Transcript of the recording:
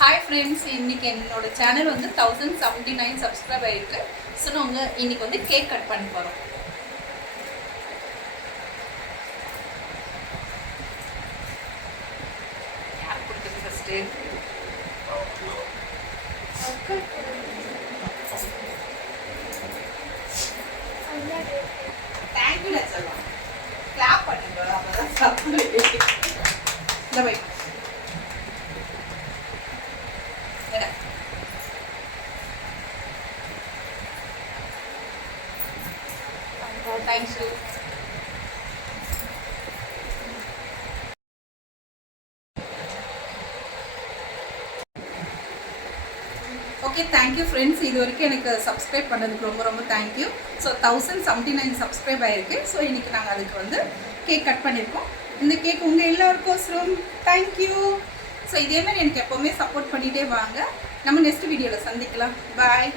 Hi friends, இன்றைக்கி என்னோட channel வந்து 1079 சப்ஸ்கிரைப் ஆகிருக்கு. ஸோ நாங்கள் இன்றைக்கி வந்து கேக் கட் பண்ண போகிறோம். யார் கொடுக்குறது ஃபஸ்ட்டு? தேங்க்யூ சொல்லலாம். கிளாப் பண்ணுங்க, அப்பதான் சாப்பிடுங்க. இந்த பை Thank you. Okay, thank you friends. இது வரைக்கும் எனக்கு சப்ஸ்கிரைப் பண்ணதுக்கு ரொம்ப ரொம்ப தேங்க்யூ. ஸோ 1079 சப்ஸ்கிரைப் ஆகிருக்கு. ஸோ இன்றைக்கி நாங்கள் அதுக்கு வந்து கேக் கட் பண்ணியிருக்கோம். இந்த கேக் உங்கள் எல்லோருக்கோசரம் தேங்க்யூ. ஸோ இதேமாதிரி எனக்கு எப்போவுமே சப்போர்ட் பண்ணிகிட்டே வாங்க. நம்ம நெக்ஸ்ட் வீடியோவில் சந்திக்கலாம். பாய்.